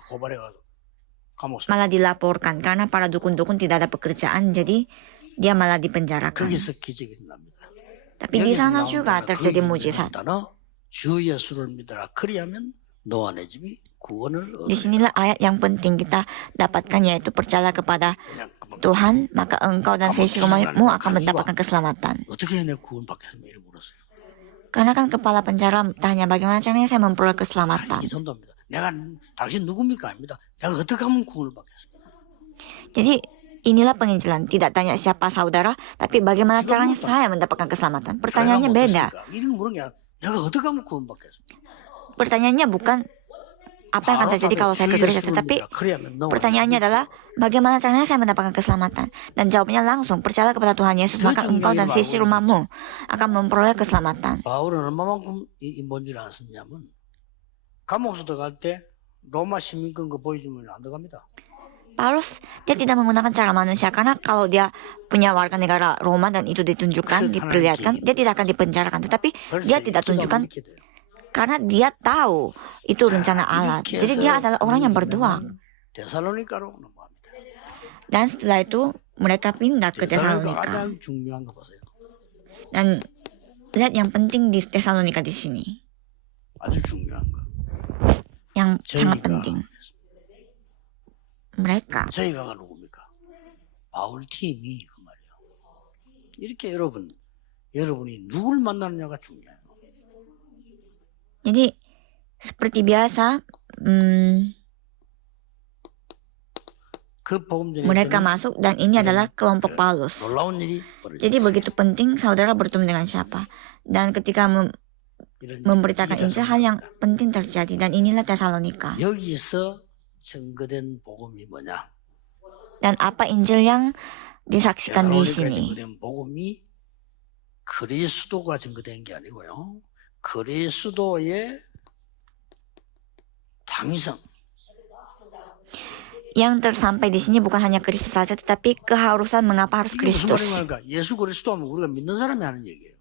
malah dilaporkan karena para dukun-dukun tidak ada pekerjaan, jadi dia malah dipenjarakan. Tapi di sana juga terjadi mujizat. Di sinilah ayat yang penting kita dapatkan, yaitu percaya kepada Tuhan, maka engkau dan seisi rumahmu akan mendapatkan keselamatan. Karena kan kepala penjara tanya, bagaimana caranya saya memperoleh keselamatan. Jadi inilah penginjilan, tidak tanya siapa saudara, tapi bagaimana caranya saya mendapatkan keselamatan. Pertanyaannya beda. Pertanyaannya bukan apa yang akan terjadi kalau saya ke gereja, tetapi pertanyaannya adalah bagaimana caranya saya mendapatkan keselamatan. Dan jawabnya langsung, percaya kepada Tuhan Yesus, maka engkau dan seisi rumahmu akan memperoleh keselamatan. 바울은 얼마만큼 뭔 줄 아셨냐면 감옥에 들어갈 때 로마 시민권 거 보여주면 안 들어갑니다. Paulus, dia tidak menggunakan cara manusia, karena kalau dia punya warga negara Roma dan itu ditunjukkan, diperlihatkan, dia tidak akan dipenjarakan. Tetapi dia tidak tunjukkan karena dia tahu itu rencana Allah. Jadi dia adalah orang yang berdoa. Dan setelah itu mereka pindah ke Tesalonika. Dan lihat yang penting di Tesalonika di sini. Yang sangat penting. Mereka. 바울 팀이 그 말이에요. 이렇게 여러분이 누굴 만나느냐가 중요해요. Jadi seperti biasa mereka masuk, dan ini adalah kelompok Paulus. Jadi begitu penting saudara bertemu dengan siapa, dan ketika memberitakan Injil, hal yang penting terjadi, dan inilah Tesalonika. Dan apa Injil yang disaksikan di sini? 그리스도가 증거된 게 아니고요. 그리스도의 당위성. Yang tersampai di sini bukan hanya Kristus saja, tetapi keharusan mengapa harus Kristus. 예수 그리스도하면 우리가 믿는 사람이 하는 얘기예요.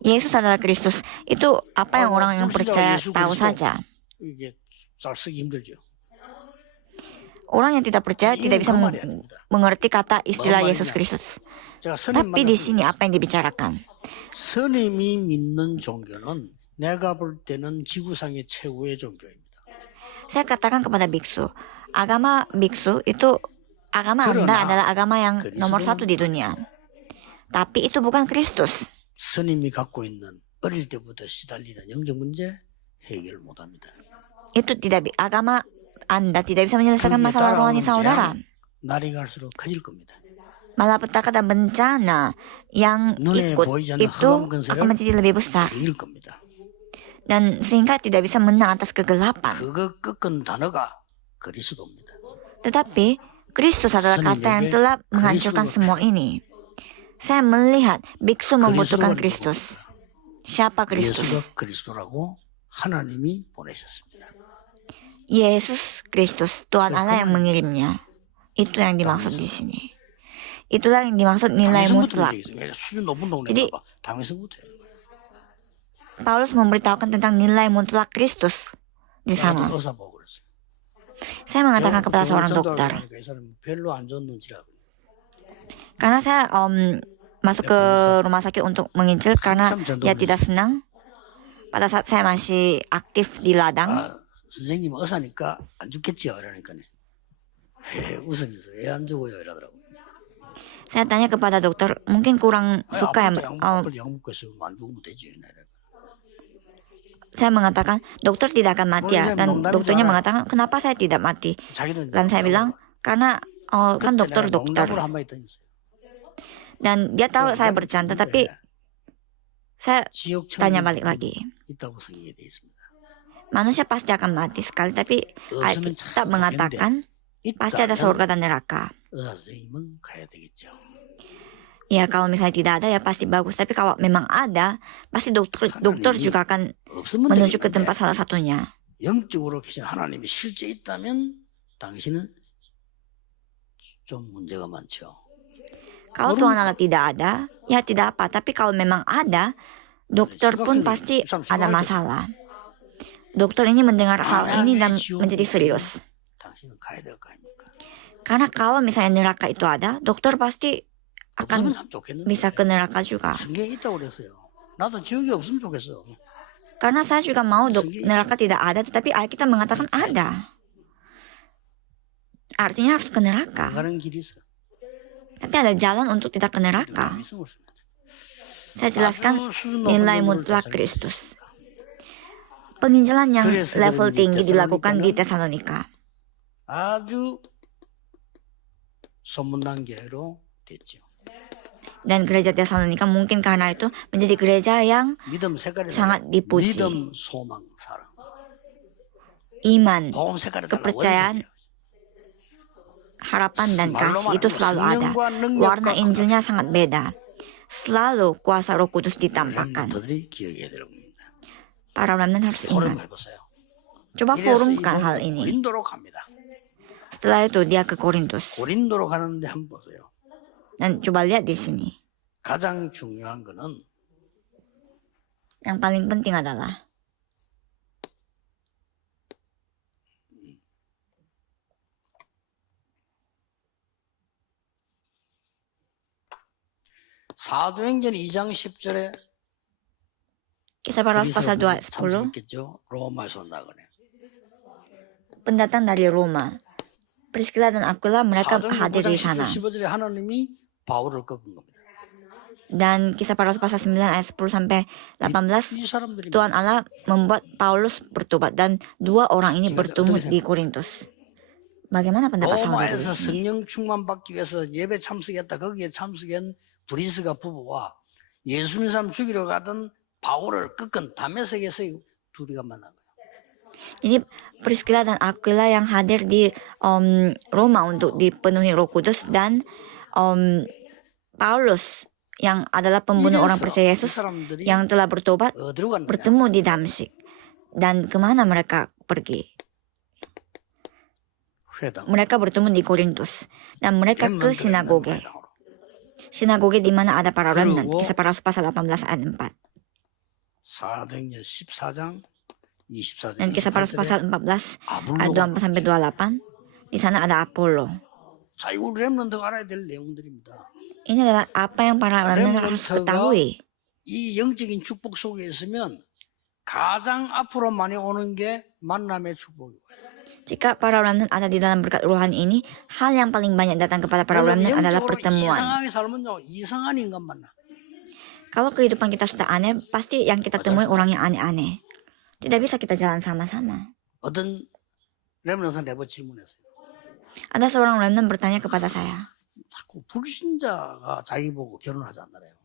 Yesus adalah Kristus. Itu apa yang orang yang percaya tahu saja. 이게 잘 쓰기 힘들죠. Orang yang tidak percaya tidak bisa mengerti kata istilah Yesus Kristus. Tapi di sini apa yang dibicarakan? 스님이 믿는 종교는 내가 볼 때는 지구상의 최고의 종교입니다. Saya katakan kepada biksu, agama biksu itu, agama Anda adalah agama yang nomor satu di dunia. Tapi itu bukan Kristus. 스님이 갖고 있는 어릴 때부터 시달리는 영적 문제 해결 못합니다. Itu tidak, agama Anda tidak bisa menyelesaikan masalah rohani saudara. 날이 갈수록 커질 겁니다. Malapetaka dan bencana yang ikut itu akan menjadi lebih besar. Dan sehingga tidak bisa menang atas kegelapan. Tetapi Kristus adalah kata yang telah menghancurkan semua ini. Saya melihat biksu membutuhkan Kristus. Siapa Kristus? Yesus Kristus, Tuhan Allah yang mengirimnya. Itu yang dimaksud di sini. Itulah yang dimaksud nilai mutlak. Jadi Paulus memberitahukan tentang nilai mutlak Kristus di sana. Saya mengatakan kepada seorang dokter, karena saya masuk ke rumah sakit untuk menginjil karena dia tidak senang pada saat saya masih aktif di ladang. 선생님 의사니까 안 죽겠지요, 그러니까 웃으면서 왜 안 죽어요, 이러더라고요. Saya tanya kepada dokter, mungkin kurang suka ya. Saya mengatakan, dokter tidak akan mati ya. Dan dokternya mengatakan, kenapa saya tidak mati? Dan saya bilang, karena oh kan 그때 내가 dokter. 농담으로 한마디 던졌어요. Dan dia tahu saya bercanda, tapi saya tanya balik 지역청정법이 lagi. 있다고 성경에 되어 있습니다. Manusia pasti akan mati sekali, tapi 없으면 Alkitab 참 mengatakan pasti ada 있다면 surga dan neraka. 의사 선생님은 가야 되겠죠. Ya kalau misalnya tidak ada ya pasti bagus, tapi kalau memang ada pasti dokter juga akan 없으면 menuju ke 되겠는데 tempat salah satunya. 영적으로 계신 하나님이 실제 있다면 당신은 좀 문제가 많죠. Kalau Tuhan Allah tidak ada, ya tidak apa. Tapi kalau memang ada, dokter pun pasti ada masalah. Dokter ini mendengar hal ini dan menjadi serius. 당신은 가야 될 거 아닙니까? Karena kalau misalnya neraka itu ada, dokter pasti akan 없으면 참 좋겠는데. bisa ke neraka juga. 성경에 있다고 그랬어요. 나도 지옥이 없으면 좋겠어. Karena saya juga mau neraka tidak ada, tetapi Alkitab mengatakan ada. Artinya harus ke neraka. 가는 길이 있어. Tapi ada jalan untuk tidak ke neraka. Saya jelaskan nilai mutlak Kristus. Penginjilan yang level tinggi dilakukan di Tesalonika. 아주 소문난 교회로 됐죠. Dan gereja Tesalonika mungkin karena itu menjadi gereja yang 믿음 색깔이 sangat dipuji. 믿음, 소망, 사랑. Iman, 복음 색깔이 달라. kepercayaan, harapan dan kasih itu selalu ada. Warna Injilnya sangat beda. Selalu kuasa Roh Kudus ditampakkan. 렘넌트들이 기억해야 되는 겁니다. Para remnant harus 포럼 ingat. 해보세요. Coba forumkan hal ini. 고린도로 갑니다. Setelah itu dia ke Korintus. 고린도로 가는데 한번 보세요. Dan coba lihat di sini. 가장 중요한 거는 Yang paling penting adalah 사도행전 2장 10절에 Kisah Para Rasul pasal 2 ayat 10. 참석했겠죠. 로마에서 온다 그래. Pendatang dari Roma. Priscilla dan Aquila mereka hadir di sana. 15절에 하나님이 바울을 꺾은 겁니다. Dan kisah Para Rasul pasal 9 ayat 10 sampai 18, 이 사람들이 Tuhan Allah membuat Paulus bertobat dan dua orang ini bertemu di Korintus. Bagaimana pendapat saudara di 로마에서 sini? 성령 충만 받기 위해서 예배 참석했다. 거기에 참석한 브리스가 부부와 예수 믿는 사람 죽이러 가던 바울을 꺾은 다메섹에서 둘이가 만난 거예요. Jadi Priscilla dan Aquila yang hadir di Roma untuk dipenuhi Roh Kudus dan Paulus yang adalah pembunuh orang percaya Yesus yang telah bertobat 어디로 갔느냐? bertemu di Damsyik. Dan kemana mereka pergi? 회당. Mereka bertemu di Korintus dan mereka ke sinagoge. Sinagoge di mana ada para remnant. Kisah Para Rasul pasal 18 ayat 4. 사도행전 14장 24장 Dan kisah Para Rasul pasal 14 ayat 24 sampai 28. Di sana ada Apollo. 자, 이거 렘넌트가 알아야 될 내용들입니다. Ini adalah apa yang para remnant harus ketahui. 이 영적인 축복 속에 있으면 가장 앞으로 많이 오는 게 만남의 축복이에요. Jika para remnant ada di dalam berkat rohani ini, hal yang paling banyak datang kepada para remnant adalah pertemuan. 이상하게 살면요, 이상한 인간 만나. Kalau kehidupan kita sudah aneh, pasti yang kita temui orang yang aneh-aneh. Tidak bisa kita jalan sama-sama. 어떤 렘넌트 내버 질문했어요. Ada seorang remnant bertanya kepada saya. 자꾸 불신자가 자기 보고 결혼하지 않나요?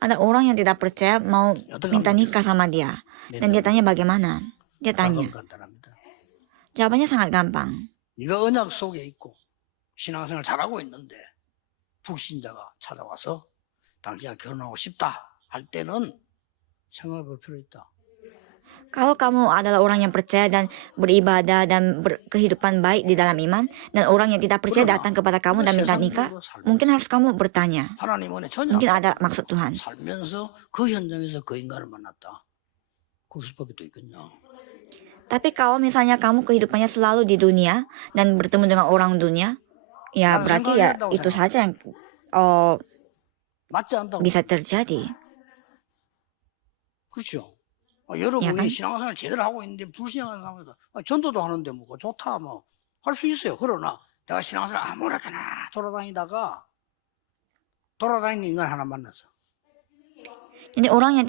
Ada orang yang tidak percaya mau minta nikah sama dia. Dan dia tanya bagaimana. Dia tanya. 간단합니다. Jawabannya sangat gampang. 네가 언약 속에 있고 신앙생활 잘하고 있는데 불신자가 찾아와서 당신과 결혼하고 싶다 할 때는 생각해 볼 필요 있다. Kalau kamu adalah orang yang percaya dan beribadah dan berkehidupan baik di dalam iman, dan orang yang tidak percaya datang kepada kamu dan minta nikah, mungkin harus kamu bertanya. 하나님 은혜 전혀 Mungkin ada maksud Tuhan. 살면서 그 현장에서 그 인간을 만났다. 그럴 수밖에 또 있겠냐. Tapi kalau misalnya kamu kehidupannya selalu di dunia dan bertemu dengan orang dunia, ya berarti ya itu saja yang 맞지 않다고. bisa terjadi. 그렇죠. 여러분이 약간? 신앙생활 제대로 하고 있는데 불신앙을 하면서 전도도 하는데 뭐 좋다 뭐 할 수 있어요. 그러나 내가 신앙생활 아무렇게나 돌아다니는 인간 하나 만났어. Jadi orang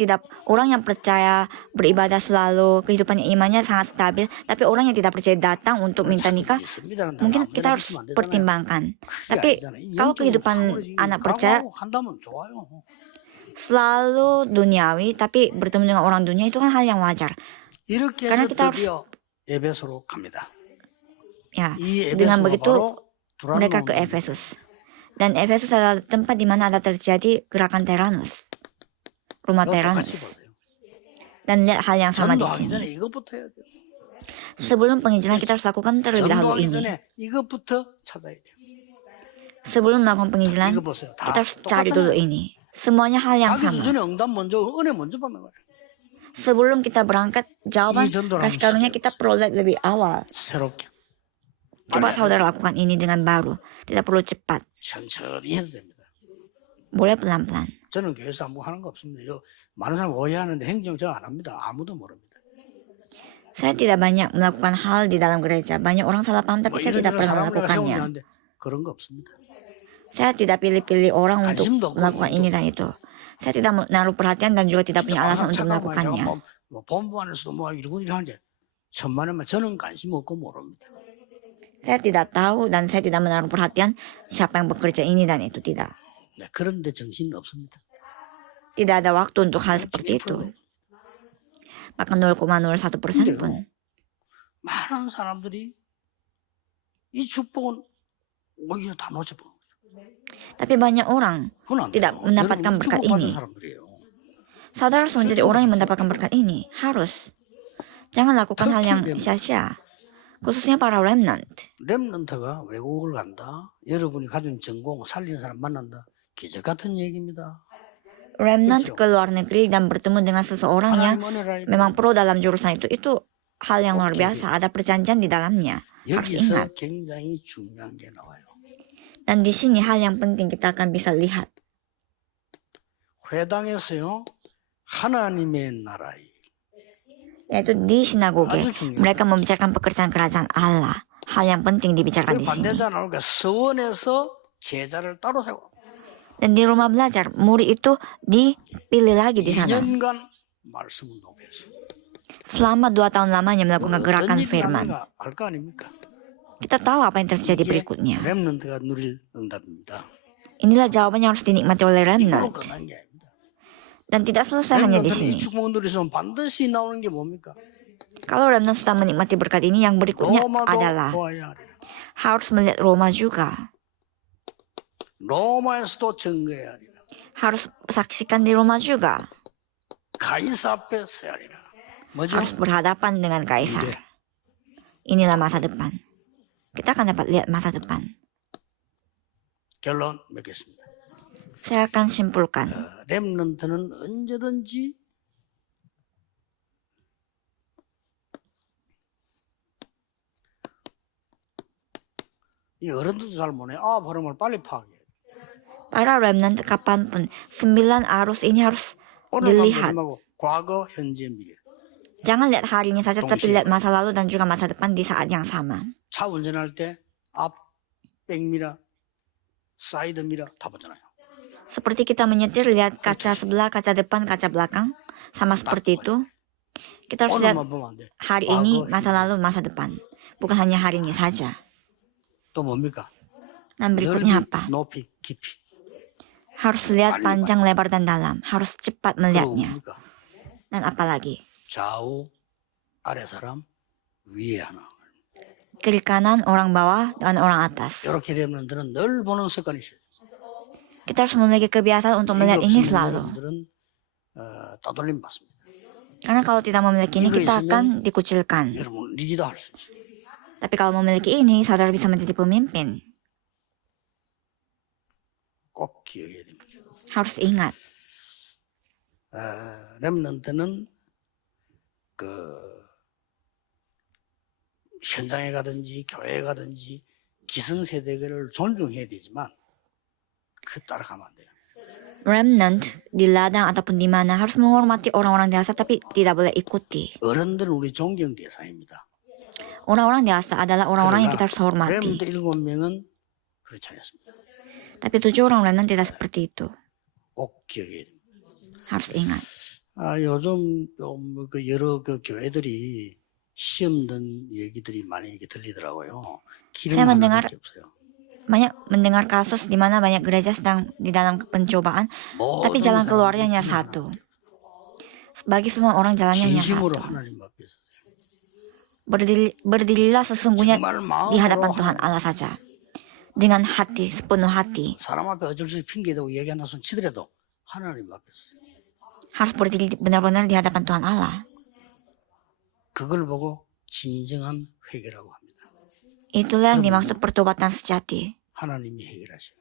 yang percaya beribadah selalu, kehidupannya imannya sangat stabil, tapi orang yang tidak percaya datang untuk minta nikah, 믿습니다는 mungkin 단어 kita 아무데나 harus 붙이면 안 되잖아요. pertimbangkan. 그게 Tapi 아니잖아요. 이 kalau 영적으로 kehidupan 사고를 anak percaya 각오하고 한다면 좋아요. selalu duniawi, tapi bertemu dengan orang dunia itu kan hal yang wajar. 이렇게 Karena 해서 kita harus, 드디어 에베소로 갑니다. ya, 이 dengan 에베소가 begitu 바로 mereka ke 두란노 Efesus. Dan Efesus adalah tempat di mana ada terjadi gerakan Tyrannus, rumah 똑같이 Tyrannus. 보세요. Dan lihat hal yang sama di 전도하기 전에 sini. 이것부터 해야 돼요. Sebelum penginjilan kita harus lakukan terlebih dahulu 전도하기 ini. 전에 이것부터 찾아야 돼요. Sebelum melakukan penginjilan, 이거 보세요. 다 kita harus cari dulu 똑같잖아요. ini. Semuanya hal yang 가기도 sama. 전에 응답 먼저 은혜 먼저 받는 거예요. Sebelum kita berangkat, jawaban 이 전도라는 kasih karunia kita peroleh lebih awal. 새롭게 Coba saudara lakukan ini dengan baru. Tidak perlu cepat. 천천히 해도 됩니다. Boleh pelan-pelan. 저는 교회에서 아무 하는 거 없습니다. 많은 사람 오해하는데 행정 저 안 합니다. 아무도 모릅니다. Saya tidak banyak melakukan hal di dalam gereja. Banyak orang salah paham, 뭐 tapi saya tidak 이런저런 pernah 사람을 내가 melakukannya. 세우는데 그런 거 없습니다. Saya tidak pilih-pilih orang untuk 관심도 없고 melakukan ini dan itu. Saya tidak menaruh perhatian dan juga tidak punya alasan untuk melakukannya. 뭐 본부 안에서도 뭐 이러고 하는데 천만에만 저는 관심 없고 모릅니다. Saya tidak tahu dan saya tidak menaruh perhatian siapa yang bekerja ini dan itu, tidak. 네, 그런데 정신은 없습니다. Tidak ada waktu untuk hal seperti itu. Bahkan 0,01% pun. 많은 사람들이 이 축복은 오히려 다 놓쳐버린 거죠. Tapi banyak orang 그건 안 tidak 돼요. mendapatkan 여러분, berkat 축복받은 ini. 사람들이에요. Saudara harus menjadi orang yang mendapatkan berkat ini. Harus. Jangan lakukan hal yang sia-sia. Khususnya para remnant. 렘넌트가 외국을 간다. 여러분이 가진 전공 살리는 사람 만난다. 기적 같은 얘기입니다. Remnant ke luar negeri dan bertemu dengan seseorang yang 하나님 은혜를 memang pro dalam jurusan itu hal yang luar biasa. Ada perjanjian di dalamnya. Harus ingat. 여기서 굉장히 중요한 게 나와요. Dan di sini hal yang penting kita akan bisa lihat. 회당에서요. 하나님의 나라에 Yaitu di sinagoge. Mereka membicarakan pekerjaan kerajaan Allah. Hal yang penting dibicarakan di sini. 반대자 나오니까 서원에서 제자를 따로 세워. Dan di rumah belajar, murid itu dipilih lagi di sana. 2년간 말씀을 녹여서 Selama 2 tahun lamanya melakukan gerakan firman. 알거 아닙니까? Kita tahu apa yang terjadi berikutnya. 렘넌트가 누릴 응답입니다. Inilah jawaban yang harus dinikmati oleh 이걸로 remnant. 끝난 게 아닙니다. Dan tidak selesai hanya di 렘넌트는 sini. 이 축복 누리면 반드시 나오는 게 뭡니까? Kalau remnant sudah menikmati berkat ini, yang berikutnya 로마도 adalah 보아야 하리라. harus melihat Roma juga. 로마에서도 증거해야 하리라. Harus saksikan di Roma juga. 가이사 앞에 서야 하리라. 뭐죠? Harus berhadapan dengan kaisar. Inilah masa depan. Kita akan dapat lihat masa depan. 결론 맺겠습니다. Saya akan simpulkan. 렘넌트는 언제든지 이 어른들도 잘 모르네. 아, 발음을 빨리 파악해. Para remnant kapanpun, 9 arus ini harus 오늘만 dilihat. 보지 과거, 현재, 미래. Jangan lihat hari ini saja, tapi lihat masa lalu dan juga masa depan di saat yang sama. 차 운전할 때 앞, 백미러, 사이드 미러 다 보잖아요. Seperti kita menyetir, lihat kaca sebelah, kaca depan, kaca belakang. Sama seperti itu. Kita harus lihat 오늘만 보면 안 돼. hari ini, masa lalu, masa depan. Bukan hanya hari ini saja. 또 뭡니까? Dan berikutnya apa? 높이, 깊이. Harus lihat panjang, lebar, dan dalam. Harus cepat 그리고 melihatnya. 뭡니까? Dan apa lagi? 좌우, 아래 사람, 위에 하나. Kiri kanan, orang bawah, dan orang atas. 이렇게 렘넌트는 늘 보는 습관이 있어요. Kita harus memiliki kebiasaan untuk melihat ini selalu. 여러분들은 따돌림 받습니다. Karena kalau tidak memiliki ini, kita akan dikucilkan. 여러분 리더 할 수 있어요. Tapi kalau memiliki ini, saudara bisa menjadi pemimpin. 꼭 기억해야 됩니다. Harus ingat. 렘넌트는 그 현장에 가든지 교회에 가든지 기성세대를 존중해야 되지만 그 따라가면 안 돼요. Remnant di ladang ataupun di mana harus menghormati orang-orang dewasa, tapi tidak boleh ikuti. 어른들은 우리 존경 대상입니다. Orang-orang dewasa adalah orang-orang yang kita harus hormati. 렘넌트 7명은 그렇지 않았습니다. Tapi 7 orang remnant tidak seperti itu. 꼭 기억해야 됩니다. Harus ingat. 요즘 그 여러 그 교회들이 시험 든 얘기들이 많이 이렇게 들리더라고요. 기름 Saya 하는 mendengar 밖에 없어요. banyak mendengar kasus di mana banyak gereja sedang di dalam pencobaan, tapi jalan keluarnya hanya satu. Bagi semua orang jalannya hanya 진심으로 satu. 하나님 앞에 서세요. Berdirilah sesungguhnya 정말 di hadapan 마음으로 Tuhan Allah saja. Dengan hati, sepenuh hati. 사람 앞에 어쩔 수 없이 핑계대고 얘기 안 나서 치더라도 하나님 앞에 서세요. Harus berdiri benar-benar di hadapan Tuhan Allah. 그걸 보고 진정한 회개라고 합니다. Itulah yang dimaksud pertobatan sejati. 하나님이 해결하셔요.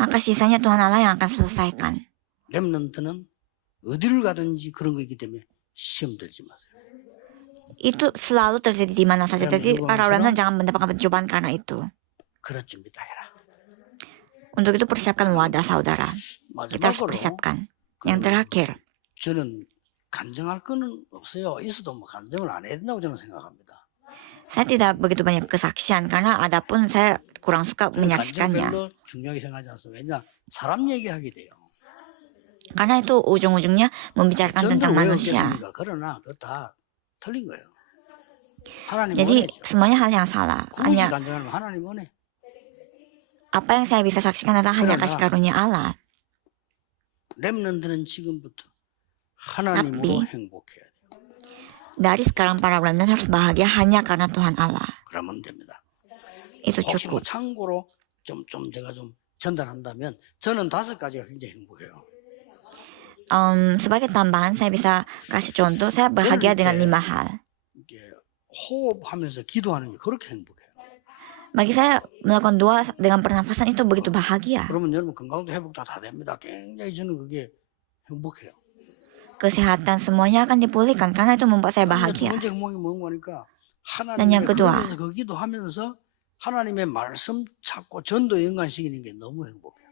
Maka sisanya Tuhan Allah yang akan selesaikan. 렘넌트는 어디를 가든지 그런 거 있기 때문에 시험 들지 마세요. Itu selalu terjadi di mana saja. Jadi para remnant jangan mendapatkan pencobaan karena itu. 그럴 준비 다 해라. Untuk itu persiapkan wadah saudara. Kita harus 마지막으로 persiapkan. Yang terakhir, 저는 간증할 거는 없어요. 있어도 뭐 간증을 안 해야 된다고 저는 생각합니다. saya tidak begitu banyak kesaksian karena adapun saya kurang suka 간증 menyaksikannya. 별로 중요하게 생각하지 않습니다. 왜냐 사람 얘기하게 돼요. Karena itu ujung-ujungnya membicarakan 전도 tentang 왜 manusia. 없겠습니까? 그러나 그거 다 틀린 거예요. 하나님 Jadi 원해죠. semuanya hal yang salah. 굳이 Hanya 간증하면 하나님 원해. apa yang saya bisa saksikan adalah hanya kasih karunia Allah. 렘넌트는 지금부터 하나님으로 tapi- 행복해야 돼요. Dari sekarang para remnant harus bahagia hanya karena Tuhan Allah. 그러면 됩니다. Itu 혹시 뭐 cukup. 참고로 좀 제가 좀 전달한다면 저는 5가지가 굉장히 행복해요. Sebagai tambahan saya bisa kasih contoh, saya bahagia dengan 5 hal. 이게 호흡하면서 기도하는 게 그렇게 행복해요. Bagi saya melakukan doa dengan pernafasan itu begitu bahagia. 그러면 여러분 건강도 회복도 다 됩니다. 굉장히 저는 그게 행복해요. Kesehatan semuanya akan dipulihkan karena itu membuat saya 두 bahagia. 번째 행복이 뭔 거니까 Dan yang 하나님의 kedua. 그러면서 그 기도하면서 하나님의 말씀 찾고 전도 연관시키는 게 너무 행복해요.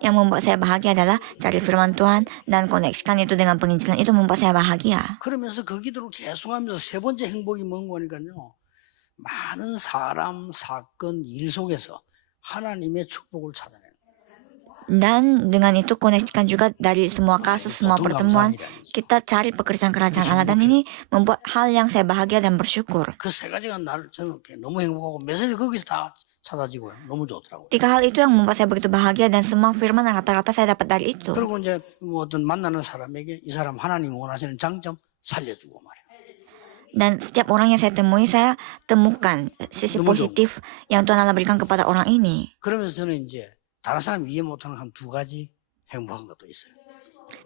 Yang membuat saya bahagia adalah cari firman Tuhan dan koneksikan itu dengan penginjilan, itu membuat saya bahagia. 그러면서 그 기도를 계속하면서 세 번째 행복이 뭔 거니까요. 많은 사람, 사건, 일 속에서 하나님의 축복을 찾아내는 거예요. Dan dengan itu koneksikan juga dari semua kasus, semua 보통 pertemuan, 감사한 일이 아니죠. kita cari pekerjaan kerajaan Allah. Dan ini membuat hal yang saya bahagia dan bersyukur. 그 세 가지가 나를 저는 너무 행복하고 메시지 거기서 다 찾아지고요. 너무 좋더라고요. 3 hal itu yang membuat saya begitu bahagia dan semua firman yang rata-rata saya dapat dari itu. 그리고 이제 뭐 어떤 만나는 사람에게 이 사람 하나님 원하시는 장점 살려주고 말이에요. Dan setiap orang yang saya temui, saya temukan sisi Nomor positif yang Tuhan Allah berikan kepada orang ini. 그러면서 저는 이제 다른 사람 이해 못하는 한 2가지 행복한 것도 있어요.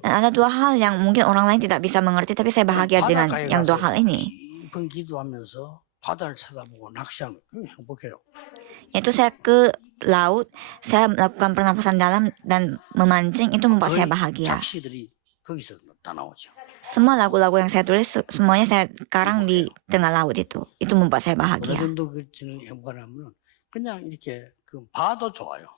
Dan ada 2 hal yang mungkin orang lain tidak bisa mengerti, tapi saya bahagia dengan 바닷가에 yang 2 가서 hal ini. 깊은 기도하면서 바다를 쳐다보고 낚시하면 그게 행복해요. Yaitu saya ke laut, saya melakukan pernafasan dalam dan memancing, itu membuat saya bahagia. 작시들이 거기서 다 나오죠. Semua lagu-lagu yang saya tulis, semuanya saya karang di tengah laut itu. Itu membuat saya 어느 bahagia. 정도 그치는 행복하냐면 그냥 이렇게 그 봐도 좋아요.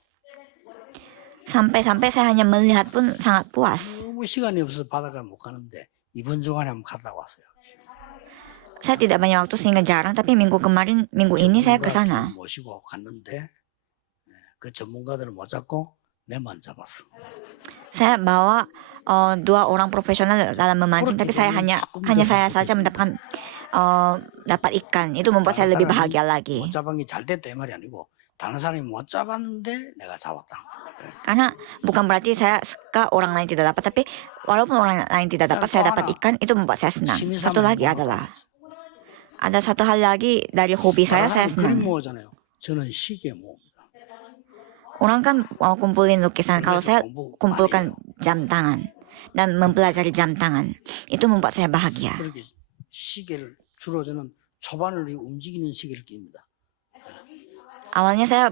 Sampai-sampai saya hanya melihat pun sangat puas. 너무 시간이 없어서 바닷가 못 가는데 이번 주간에 한번 갔다 왔어요. Saya tidak banyak waktu sehingga jarang, tapi minggu ini saya ke sana. 전문가 모시고 갔는데 그 전문가들을 못 잡고 내만 잡았어. Saya bawa 2 orang profesional dalam memancing, tapi saya hanya saya saja mendapatkan dapat ikan. Itu membuat saya lebih bahagia lagi. 못 잡은 게 잘 됐다 이 말이 아니고 다른 사람이 못 잡았는데 내가 잡았다. Karena bukan berarti saya suka orang lain tidak dapat, tapi walaupun orang lain tidak dapat, saya dapat ikan, itu membuat saya senang. Satu lagi adalah, ada satu hal lagi dari hobi saya 그림 senang. 모으잖아요. 저는 시계 모읍니다. Orang kan kumpulin lukisan, kalau saya kumpulkan jam tangan dan mempelajari jam tangan. Itu membuat saya bahagia. 그렇게 시계를 주로 저는 초반을 움직이는 시계를 낍니다. Awalnya saya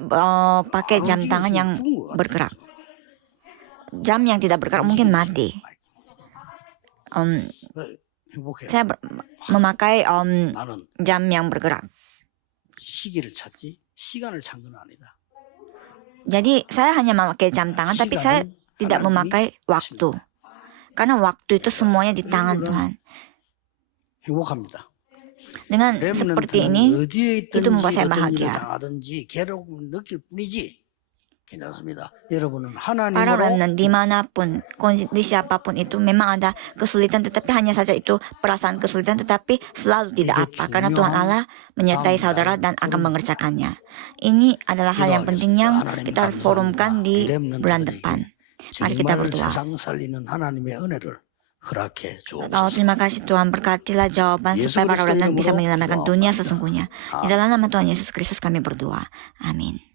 pakai jam tangan yang bergerak. Jam yang tidak bergerak mungkin mati. 행복해요. Saya memakai 나는 jam yang bergerak. 시계를 찾지 시간을 찾는 건 아니다. Jadi saya hanya memakai jam tangan, tapi saya tidak memakai waktu. Karena waktu itu semuanya di tangan Tuhan. 행복합니다. Dengan seperti ini, 어디에 itu membuat 있든지 saya 어떤 일을 bahagia. 당하든지 괴로움을 느낄 뿐이지 괜찮습니다. 여러분은 Para 하나님으로 remnant, di manapun, kondisi apapun itu, memang ada kesulitan, tetapi hanya saja itu perasaan kesulitan, tetapi selalu tidak apa. Karena Tuhan Allah menyertai saudara dan akan mengerjakannya. Ini adalah hal yang penting yang kita harus forumkan di bulan depan. Mari kita 정말 berdoa. 세상 살리는 하나님의 은혜를 허락해 Oh, 주옵소서. terima kasih Tuhan, berkatilah jawaban supaya para remnant bisa menyelamatkan dunia sesungguhnya. Di dalam nama Tuhan Yesus Kristus kami berdoa. Amin.